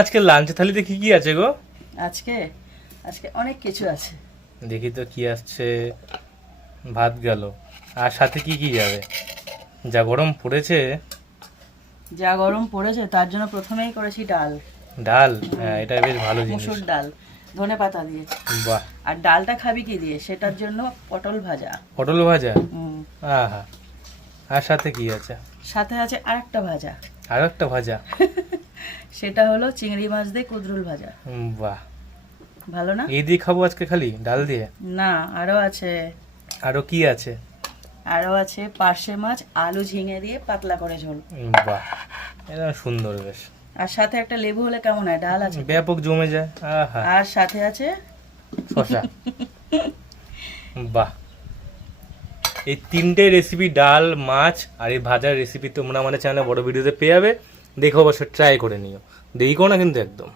আজকে লাঞ্চ থালিতে কি কি আছে গো? আজকে আজকে অনেক কিছু আছে। দেখি তো কি আসছে। ভাত গেল, আর সাথে কি কি যাবে? যা গরম পড়েছে। যা গরম পড়েছে তার জন্য প্রথমেই করেছি ডাল। ডাল, হ্যাঁ এটা বেশ ভালো জিনিস। মসুর ডাল ধনে পাতা দিয়ে। বাহ। আর ডালটা খাবি কি দিয়ে, সেটার জন্য পটল ভাজা। পটল ভাজা, হুম। আহা। আর সাথে কি আছে? সাথে আছে আরেকটা ভাজা। আর একটা ভাজা? সেটা হলো চিংড়ি মাছ দিয়ে কুদরুল ভাজা। বাহ, ভালো না? এই দিয়ে খাবো আজকে খালি ডাল দিয়ে? না, আরো আছে। আরো কি আছে? আরো আছে পার্শে মাছ আলু ঝিঙে দিয়ে পাতলা করে ঝোল। বাহ, এটা সুন্দর বেশ। আর সাথে একটা লেবু হলে কেমন হয়? ডাল আছে। ব্যাপক জমে যায়। আহা, আর সাথে আছে শশা। বাহ, এই তিনটে রেসিপি, ডাল, মাছ আর এই ভাজার রেসিপি তোমরা আমাদের চ্যানেলে বড় ভিডিওতে পেয়ে যাবে। দেখো, অবশ্যই ট্রাই করে নিও, দেরি করো না কিন্তু একদম।